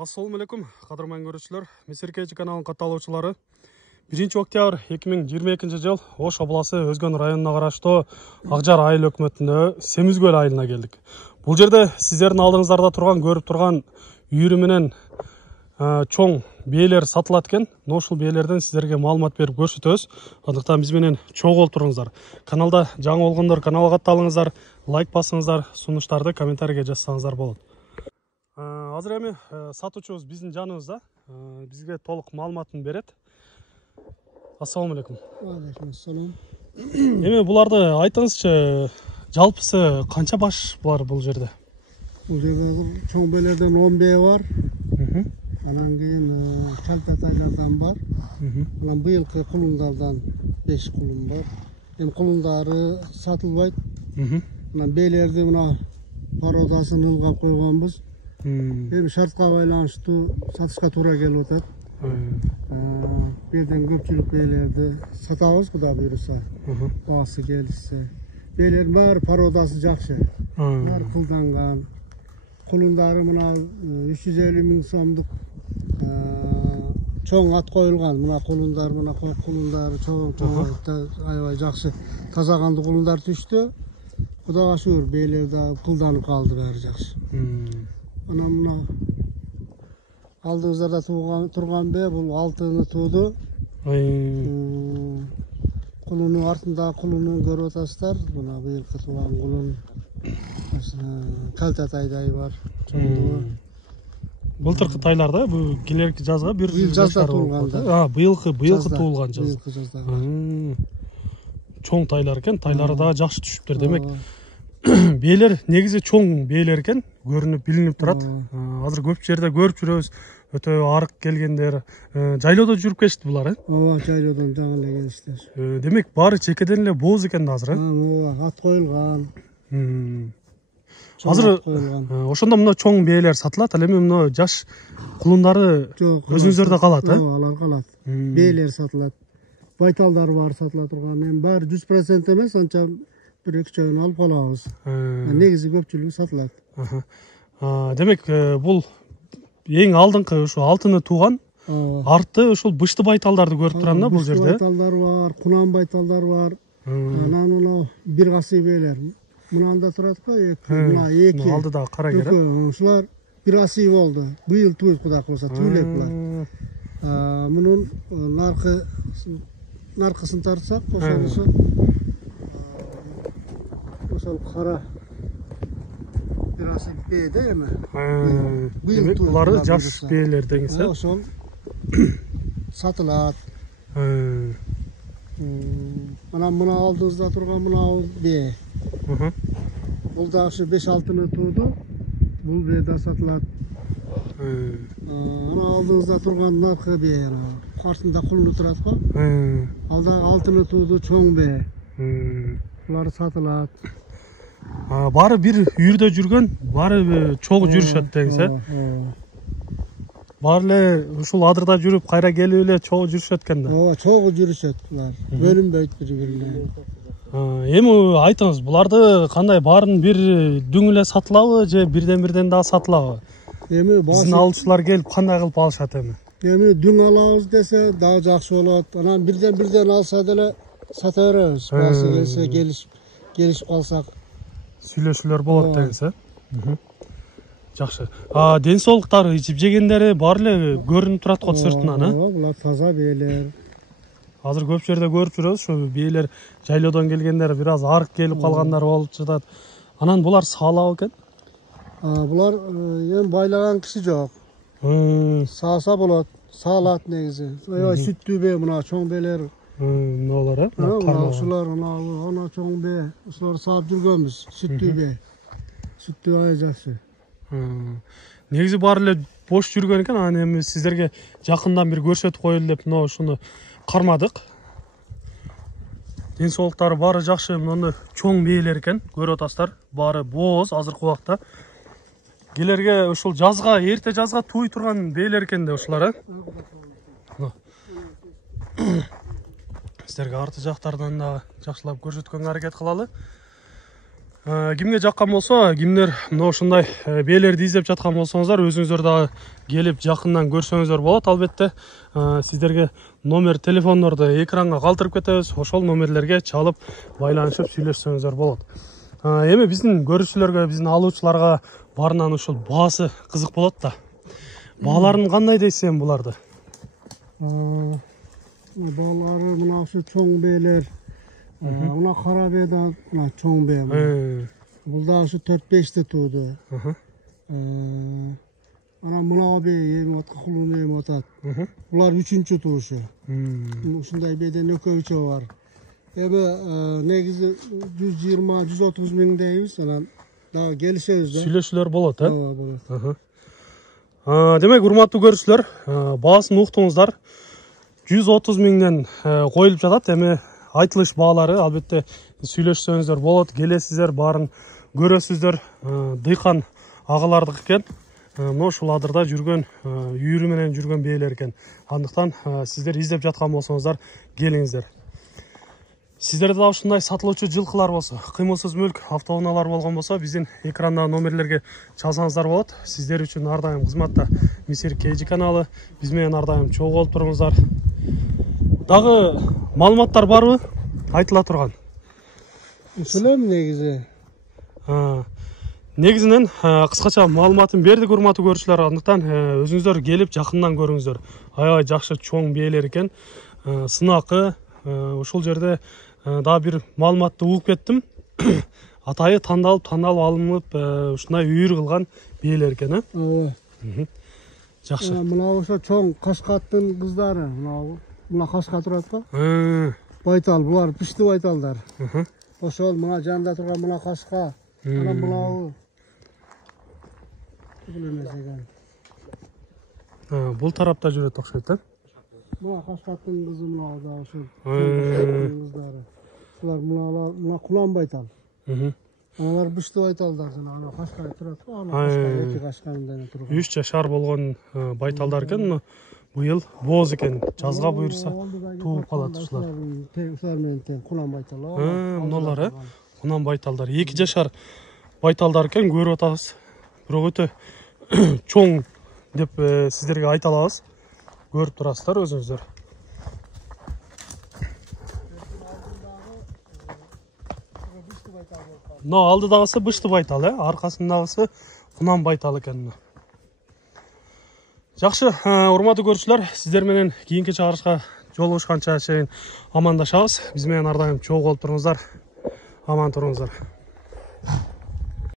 Assalamu alaikum, qadırman görüşçüler. Месеркечи каналының катталуучулары. 1 октябрь 2022 жыл Ош обласы Өзгөн районуна караштуу Акжар айыл өкмөтүндө Семизкөл айылына келдик. Бул жерде сиздердин алдыңыздарда турган, көрүп турган үйүрү менен чоң бээлер сатылат экен. Ушул бээлерден сиздерге маалымат берип көрсөтөбүз. Андыктан биз менен чогуу олтуруңуздар. Каналда жаңы болгондор каналга катталыңыздар, лайк басыңыздар, сунуштарды комментарийге жазсаңыздар болот. Азыр эми сатуучубуз биздин жаныбызда, бизге толук маалыматын берет. Ассаламу алейкум. Алейкум ассалам. Эми буларды айтыңызчы, жалпысы канча баш булар бул жерде? Бул жерде чоң бээлерден 10 бээ бар. Анан кийин калтатайлардан бар. Анан быйылкы кулундардан 5 кулун бар. Эми кулундары сатылбайт. Анан бээлерди мына породасын ылгап койгонбуз. Эми шартка байланыштуу сатышка туура келип атат. Бирден көпчүлүк бээлерди сатабыз, Кудай буйруса. Баасы келишсе. Бээлердин баары породасы жакшы. Баары кылданган. Кулундары мына 350 миң сомдук чоң ат коюлган. Мына кулундар, мына кулундары чоң, аябай жакшы таза канды кулундар түштү. Кудайга шүгүр, бээлер да кылданып калды, баары жакшы. Анан мына алдыңыздарда турган бээ бул 6-ны тууду. Кулунун артында кулунун көрүп атасыздар. Мына быйылкы тууган кулун. Калтатайдай бар. Былтыркы тайларда бул келерки жазга бир жазда туулган. Быйылкы туулган жаз. Быйылкы жазда. Чоң тайлар экен, тайлары да жакшы түшүптүр демек. Бээлер негизи чоң бээлер экен, көрүнүп билинип турат. Азыр көп жерде көрүп жүрөбүз. Өтө арык келгендер, жайлоодо жүрүп кетишти булар, Ооба, жайлоодон жаңы эле келиштер. Демек баары чекеден эле бооз экен да азыр, Ооба, ат коюлган. Азыр ошондо мына чоң бээлер сатылат, ал эми мына жаш кулундары өзүңүздөрдө калат, Алар калат. Бээлер сатылат. Байталдар бар сатыла турган. Эми баары 100% эмес, анча бир-эки жайын алып калабыз. Негизи көпчүлүгү сатылат. Демек бул эң алдыңкы ушу 6-ны тууган, арты ушул бышты байталдарды көрүп турам да бул жерде. Байталдар бар, кунан байталдар бар. Анан мына бир касый бээлер. Мынанда турат го, мына 2. Алдыдагы кара кер. Ушулар бир асый болду. Быйыл туйт, Кудай кылса, түйлөк булар. Мунун наркысын тартсак, ошол кара бир асый бээ да эми. Демек булар жаш бээлер деңиз, Ошол сатылат. Анан мына алдыбызда турган мына бээ. Бул да ушу 5-6-ны тууду. Бул бээ да сатылат. Анан алдыбызда турган наркы бээ, артында кулуну турат го. Алда 6-ны тууду чоң бээ. Булар сатылат. Баары бир үйүрдө жүргөн, баары чогуу жүрүшөт деңиз, Баары эле ушул адырда жүрүп, кайра келип эле чогуу жүрүшөт экен да. Ооба, чогуу жүрүшөт булар. Бөлүнбөйт бири-бирине. Эми айтыңыз, буларды кандай, баарын бир дүң эле сатылабы же бирден дагы сатылабы? Эми биздин алуучулар келип кандай кылып алышат эми? Эми дүң алабыз десе дагы жакшы болот. Анан бирден алса деле сата беребиз. Баасы келсе келишип калсак. Сүйлөшүүлөр болот деңиз, Жакшы. Ден соолуктары, ичип жегендери баары эле көрүнүп турат го сыртынан, Булар таза бээлер. Азыр көп жерде көрүп жүрөбүз, ушу бээлер жайлоодон келгендер бир аз арык келип калгандар болуп жатат. Анан булар саалабы экен? Булар эми байлаган киши жок. Сааса болот, саалат негизи. Аябай сүттүү бээ, мына чоң бээлер. Ноолор, Ушулар ана чоң бээ. Ушулар саап жүргөнбүз, сүттүү бээ. Сүттүү аябай жакшы. Негизи баары эле бош жүргөн экен, анан эми сиздерге жакындан бир көрсөтүп коелу деп мына ушуну кармадык. Ден соолуктары баары жакшы, мындай чоң бээлер экен, көрүп атасыздар. Баары бооз азыркы убакта. Келерге ушул жазга, эрте жазга туй турган бээлер экен да ушулар, Сиздерге арты жактардан да жакшылап көрсөткөнгө аракет кылалы. Кимге жаккан болсо, кимдер мына ушундай бээлерди издеп жаткан болсоңуздар, өзүңүздөр дагы келип жакындан көрсөңүздөр болот. Албетте, сиздерге номер телефондорду экранга калтырып кетебиз. Ошол номерлерге чалып, байланышып сүйлөшсөңүздөр болот. Эми биздин көрүүчүлөргө, биздин алуучуларга барынан ушул баасы кызык болот да. Бааларын кандай дейсиз буларды? Баалары мына ушу чоң бээлер. Мына кара бээ да мына чоң бээ. Бул да ушу 4-5 тууду. Ana mına bey emin atkı kulunu emin atat. Bunlar 3. tuğuşu. Uşunday beyden ököviçe var. Negizi 120-130 bin deyiz. Daha gelişeyiz de. Süйлөшүүлөр болот, э? Болот. Демек, урматтуу көрүүчүлөр, баасын уктуңуздар. 130 миңден коюлуп жатат. Эми айтылыш баалары, албетте сүйлөшсөңүздөр болот, келесиздер, баарын көрөсүздөр. Дыйкан агалардык экен. Мына ушул адырда жүргөн, үйүрү менен жүргөн бээлер экен. Андыктан сиздер издеп жаткан болсоңуздар, келиңиздер. Сиздерде да ушундай сатылуучу жылкылар болсо, кыймылсыз мүлк, автоунаалар болгон болсо, биздин экрандагы номерлерге чалсаңыздар болот. Сиздер үчүн ар дайым кызматта Мисир KG каналы, биз менен ар дайым чогуу болуп туруңуздар. Дагы маалыматтар барбы? Айтыла турган. Ушулем негизи. Негизинен кыскача маалыматын бердик урматтуу көрүүчүлөр. Андыктан өзүңүздөр келип жакындан көрүңүздөр. Аябай жакшы чоң бээлер экен. Сынакы ушул жерде дагы бир маалыматты угуп кеттим. Атайы тандалып алынып, ушундай үйүр кылган бээлер экен, э? Ооба. Жакшы. Мына ошо чоң Кашкаттын кыздары, мына Кашка турат го. Байтал, булар пишти байталдар. Ошол мына жанында турган мына Кашка. Ana mınağı. Бул тарапта жүрөт окшойт, э? Мына Кашкаттын кызы мына да ошол. Кыздары. Булар мына Кулан байтал. Алар бишти байталдар жана ана Кашка турат го. Ана Кашка эки Кашканын турган. 3 жашар болгон байталдар экен. Быйыл бооз экен. Жазга буйрса тууп калат ушулар. Ушулар менен тең Кулан байтал. Мыналар, э? Кунан байталдар 2 жашар байталдар экен, көрүп атабыз. Бирок өтө чоң деп сиздерге айта алабыз. Көрүп турасыздар өзүңүздөр. Мына алдыдагысы бышты байтал, э? Аркасындагысы Кунан байтал экен. Жакшы, урматтуу көрүүчүлөр, сиздер менен кийинки чыгарышка жолугушканча чейин амандашабыз. Биз менен ар дайым чогуу болуп туруңуздар. Aman turunuzlar.